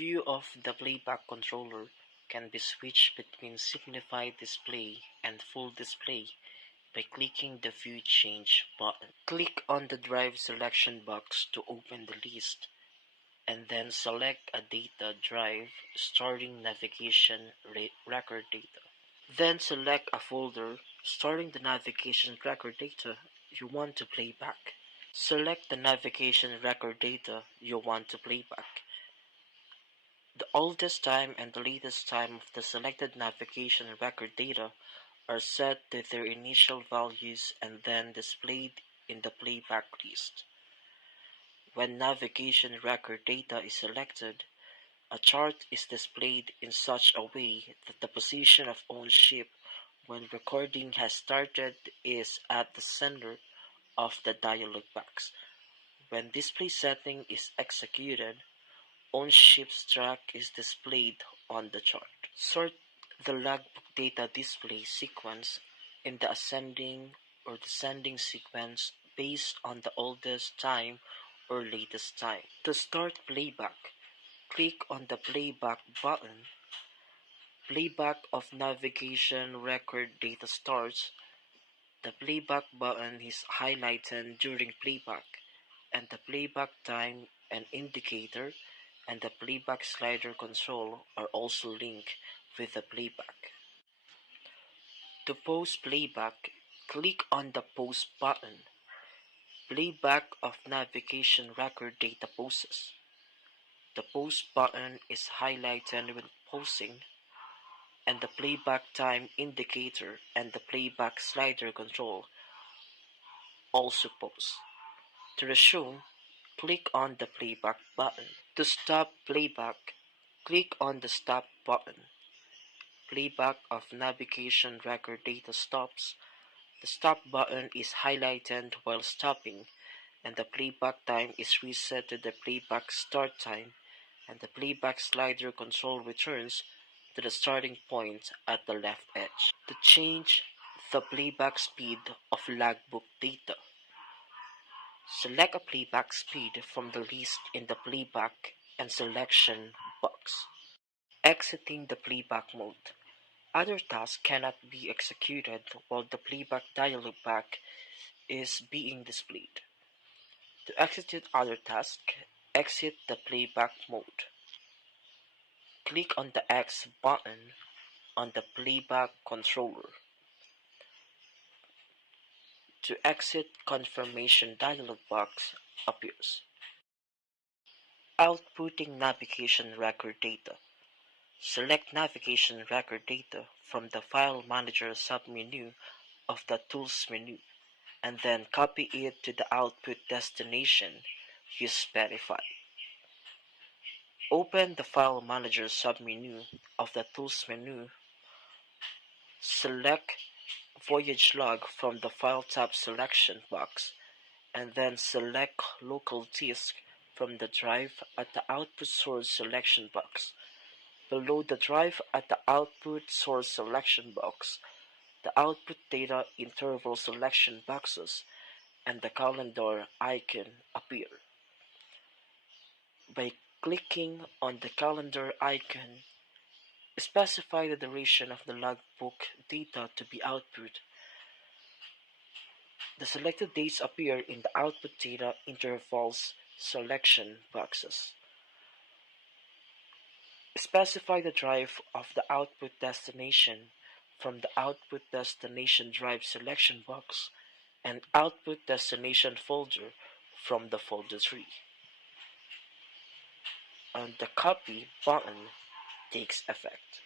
view of the playback controller can be switched between simplified display and full display by clicking the View Change button. Click on the drive selection box to open the list, and then select a data drive storing navigation record data. Then select a folder storing the navigation record data you want to play back. Select the navigation record data you want to play back. The oldest time and the latest time of the selected navigation record data are set to their initial values and then displayed in the playback list. When navigation record data is selected, a chart is displayed in such a way that the position of own ship when recording has started is at the center of the dialog box. When display setting is executed, own ship's track is displayed on the chart. Sort the logbook data display sequence in the ascending or descending sequence based on the oldest time or latest time. To start playback, click on the Playback button. Playback of navigation record data starts. The Playback button is highlighted during playback, and the playback time and indicator and the playback slider control are also linked with the playback. To pause playback, click on the Pause button. Playback of navigation record data pauses. The Pause button is highlighted when pausing, and the playback time indicator and the playback slider control also pause. To resume, click on the Playback button. To stop playback, click on the Stop button. Playback of navigation record data stops. The Stop button is highlighted while stopping, and the playback time is reset to the playback start time, and the playback slider control returns to the starting point at the left edge. To change the playback speed of logbook data, select a playback speed from the list in the Playback and Selection box. Exiting the playback mode. Other tasks cannot be executed while the playback dialog box is being displayed. To execute other tasks, exit the playback mode. Click on the X button on the playback controller. To exit, confirmation dialog box appears. Outputting navigation record data. Select navigation record data from the File Manager submenu of the Tools menu, and then copy it to the output destination you specify. Open the File Manager submenu of the Tools menu. Select Voyage Log from the File tab selection box, and then select Local Disk from the drive at the Output Source selection box. Below the drive at the Output Source selection box, the Output Data Interval selection boxes and the calendar icon appear. By clicking on the calendar icon, specify the duration of the logbook data to be output. The selected dates appear in the Output Data Intervals selection boxes. Specify the drive of the output destination from the Output Destination Drive selection box and Output Destination folder from the folder tree. And the Copy button takes effect.